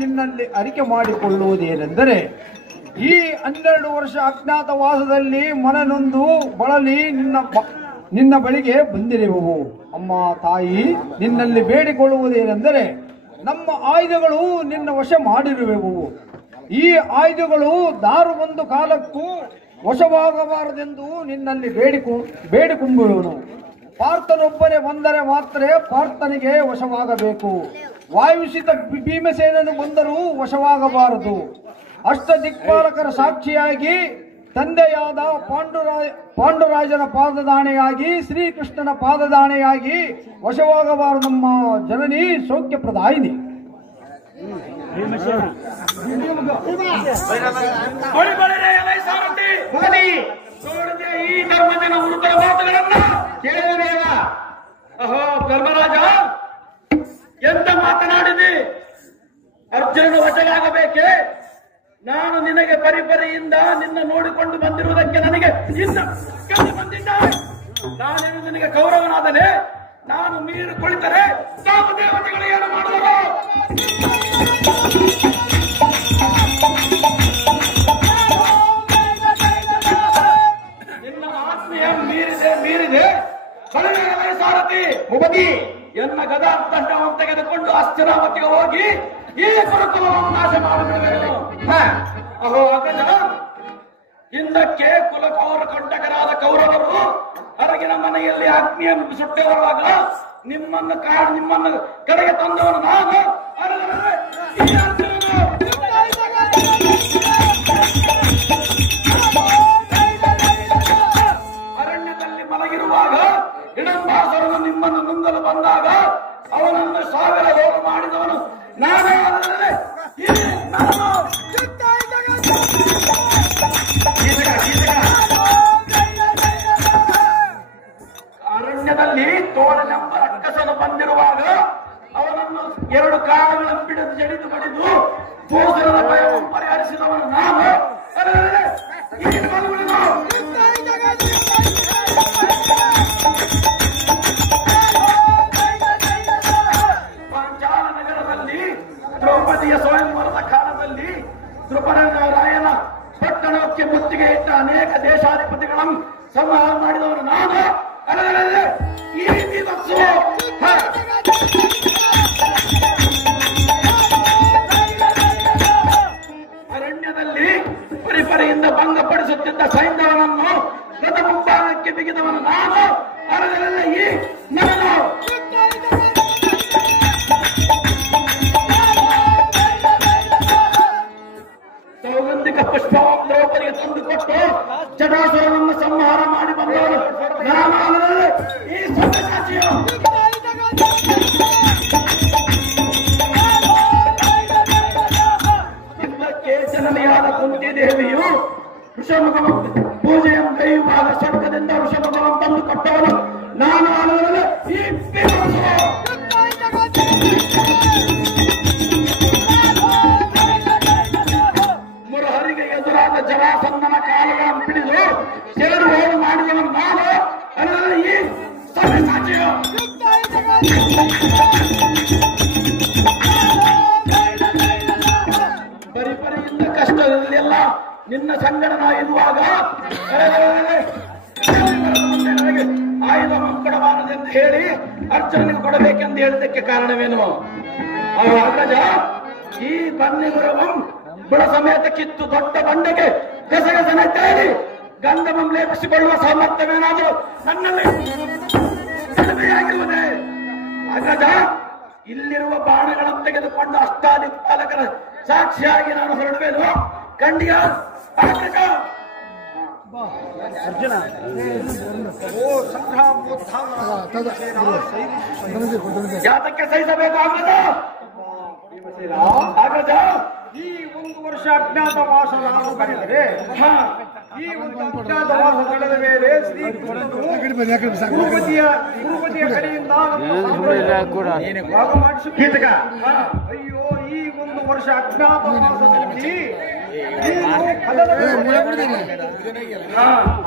ನಿನ್ನಲ್ಲಿ ಅರಿಕೆ ಮಾಡಿಕೊಳ್ಳುವುದೇನೆಂದರೆ ಈ 12 ವರ್ಷ ಅಜ್ಞಾತವಾಸದಲ್ಲಿ ಮನನೊಂದು ಬಳಲಿ ನಿನ್ನ ಬಳಿಗೆ ಬಂದಿರುವವು. ಅಮ್ಮ ತಾಯಿ, ನಿನ್ನಲ್ಲಿ ಬೇಡಿಕೊಳ್ಳುವುದೇನೆಂದರೆ ನಮ್ಮ ಆಯುಧಗಳು ನಿನ್ನ ವಶ ಮಾಡಿರುವೆವು. ಈ ಆಯುಧಗಳು ಒಂದು ಕಾಲಕ್ಕೂ ವಶವಾಗಬಾರದೆಂದು ನಿನ್ನಲ್ಲಿ ಬೇಡಿಕೊಂಬುವನು. ಪಾರ್ಥನೊಬ್ಬನೇ ಬಂದರೆ ಮಾತ್ರ ಪಾರ್ಥನಿಗೆ ವಶವಾಗಬೇಕು. ವಾಯುಸಿತ ಭೀಮಸೇನನು ಬಂದರೂ ವಶವಾಗಬಾರದು. ಅಷ್ಟ ದಿಕ್ಪಾಲಕರ ಸಾಕ್ಷಿಯಾಗಿ ತಂದೆಯಾದ ಪಾಂಡುರಾಜನ ಪಾದದಾಣೆಯಾಗಿ ಶ್ರೀಕೃಷ್ಣನ ಪಾದದಾಣೆಯಾಗಿ ವಶವಾಗಬಾರದಮ್ಮ ಜನನಿ ಸೌಖ್ಯಪ್ರದಾಯಿನಿ. ಈ ಧರ್ಮಜನ ಉರುತರ ಮಾತುಗಳನ್ನ ಕೇಳಿದ ಅಹೋ ಧರ್ಮರಾಜ, ಎಂತ ಮಾತನಾಡಿದೆ? ಅರ್ಜುನನ ವಶವಾಗಬೇಕೆ? ನಾನು ನಿನಗೆ ಪರಿಪರಿಯಿಂದ ನಿನ್ನ ನೋಡಿಕೊಂಡು ಬಂದಿರುವುದಕ್ಕೆ ನನಗೆ ಬಂದಿದ್ದ. ನಾನೇನು ನಿನಗೆ ಕೌರವನಾದನೆ? ನಾನು ಮೀರು ಕುಳಿತರೆ ಸಾಕು ದೇವತೆಗಳು ಏನು ಮಾಡುವರು? ನಿನ್ನ ಆತ್ಮೀಯ ಮೀರಿದೆ ಸಾರಥಿ ಮುಬದಿ ಎನ್ನ ಗದಾದಂಡವನ್ನು ತೆಗೆದುಕೊಂಡು ಅಸ್ಥಿರಾವತಿಗೆ ಹೋಗಿ ಈ ಕುರುಕುಲವನ್ನು ನಾಶ ಮಾಡಿಬಿಡಬೇಕು. ಅಹೋ ಅಗ್ರಜ, ಹಿಂದಕ್ಕೆ ಕಂಟಕರಾದ ಕೌರವರು ಹೊರಗಿನ ಮನೆಯಲ್ಲಿ ಅಗ್ನಿಯನ್ನು ಸುಟ್ಟಿರುವಾಗ ನಿಮ್ಮನ್ನು ಕಡೆಗೆ ತಂದವನು ನಾನು. ಅರಣ್ಯದಲ್ಲಿ ಮಲಗಿರುವಾಗ ಹಿಡಂಬಾಸುರನು ನಿಮ್ಮನ್ನು ನುಂಗಲು ಬಂದಾಗ ಅವನನ್ನು 1000 ಹೋರು ಮಾಡಿದವನು ನಾನೇ. ಅರಣ್ಯದಲ್ಲಿ ತೋಳನೆಂಬ ರಕ್ಕಸನು ಬಂದಿರುವಾಗ ಅವನನ್ನು 2 ಕಾಲಗಳನ್ನು ಬಿಡದು ಜಡಿದು ಬಡಿದು ಭೂಸರದ ಭಯವನ್ನು ಪರಿಹರಿಸಿದವನು ನಾನು. ಪಾಂಚಾಲ ನಗರದಲ್ಲಿ ದ್ರೌಪದಿಯ ಸ್ವಯಂವರದ ಕಾಲದಲ್ಲಿ ಧ್ರುಪದರಾಯನ ಪಟ್ಟಣಕ್ಕೆ ಮುತ್ತಿಗೆ ಇಟ್ಟ ಅನೇಕ ದೇಶಾಧಿಪತಿಗಳನ್ನು ಸಂಹಾರ ಮಾಡಿದವನು ನಾನು. ಈ ರೀತಿ ಅರಣ್ಯದಲ್ಲಿ ಪರಿಪರಿಯಿಂದ ಭಂಗಪಡಿಸುತ್ತಿದ್ದ ಸೈಂಧವನನ್ನು ರಥ ಮುಂಭಾಗಕ್ಕೆ ಬಿಗಿದವನು ನಾನು. ಈ ನಾನು ಸೌಗಂಧಿಕ ಪುಷ್ಪ ದ್ರೌಪದಿಗೆ ತಂದುಕೊಟ್ಟು ಜಟಾಸುರನನ್ನು ಸಂಹಾರ ಮಾಡಿ ಬಂದವನು ನಾನು. ಈ ಸಭ್ಯಸಾಚಿಯು ಇದಕ್ಕೆ ಜನನಿಯಾದ ಕುಂತಿ ದೇವಿಯು ಋಷಭವನ್ನು ಪೂಜೆಯನ್ನು ಕೈಯುವಾಗ ಸ್ವರ್ಗದಿಂದ ಋಷಭವನ್ನು ತಂದು ಕೊಟ್ಟವನು ನಾನು. ಈ ಮುರಹರಿಗೆ ಎದುರಾದ ಜರಾಸಂಧನ ಕಾಲಗಳನ್ನು ಹಿಡಿದು ಸೇರು ಹೋಳು ಮಾಡಿದವನು ನಾನು. ಈ ಸಭ್ಯಸಾಚಿಯು ಪರಿಪರಿಯಿಂದ ಕಷ್ಟದಲ್ಲೆಲ್ಲ ನಿನ್ನ ಸಂಗಡನ ಇರುವಾಗ ಆಯುಧ ಕೊಡಬಾರದೆಂದು ಹೇಳಿ ಅರ್ಜುನನಿಗೆ ಕೊಡಬೇಕೆಂದು ಹೇಳಿದ್ದಕ್ಕೆ ಕಾರಣವೇನು? ಅಗ್ರಜ, ಈ ಬನ್ನಿಮರವಂ ಬುಡ ಸಮೇತ ಕಿತ್ತು ದೊಡ್ಡ ಬಂಡೆಗೆ ಗಸಗಸನೆತ್ತೇಳಿ ಗಂಧಮಂ ಲೇಪಿಸಿಕೊಳ್ಳುವ ಸಾಮರ್ಥ್ಯವೇನಾದರೂ ನನ್ನಲ್ಲಿ ಕಡಿಮೆಯಾಗಿರುವುದೇ? ಅಗ್ರಜ, ಇಲ್ಲಿರುವ ಬಾಣಗಳನ್ನು ತೆಗೆದುಕೊಂಡು ಅಷ್ಟಾದಿಕ್ಪಾಲಕರ ಸಾಕ್ಷಿಯಾಗಿ ನಾನು ಹೊರಡುವೆನು. ಖಂಡಿಯ ಅಗ್ರಜ. ಅರ್ಜುನ ಯಾತಕ್ಕೆ ಸಹಿಸಬೇಕು ಅಗ್ರಜ? ಅಗ್ರಜ, ಈ 1 ವರ್ಷ ಅಜ್ಞಾತವಾಸ ನಾನು ಕರೆದರೆ ಈ ಒಂದು ಅಜ್ಞಾತವಾಸ ನಡೆದ ಮೇಲೆ ಶ್ರೀ ಗುರುಪತಿಯ ಕಡೆಯಿಂದ ಭಾಗ ಮಾಡಿಸಿದ. ಅಯ್ಯೋ, ಈ ಒಂದು ವರ್ಷ ಅಜ್ಞಾತವಾಸದಲ್ಲಿ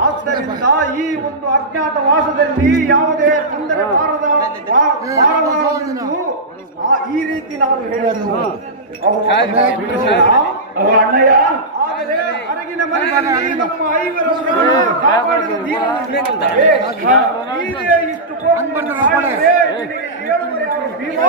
ಆದ್ದರಿಂದ ಈ ಒಂದು ಅಜ್ಞಾತವಾಸದಲ್ಲಿ ಯಾವುದೇ ತೊಂದರೆ ಬಾರಬಾರದೆಂದು ಈ ರೀತಿ ನಾನು ಹೇಳಿದ್ದು. ಅಣ್ಣಯ್ಯ, ಆದರೆ ಅರಗಿನ ಮನೆಯಲ್ಲಿ ನಮ್ಮ ಐವರ ಕಾಪಾಡಿದ ಇಷ್ಟು ಕೋಪವನ್ನು ಮಾಡಿದರೆ ಹೇಳುವ ಭೀಮ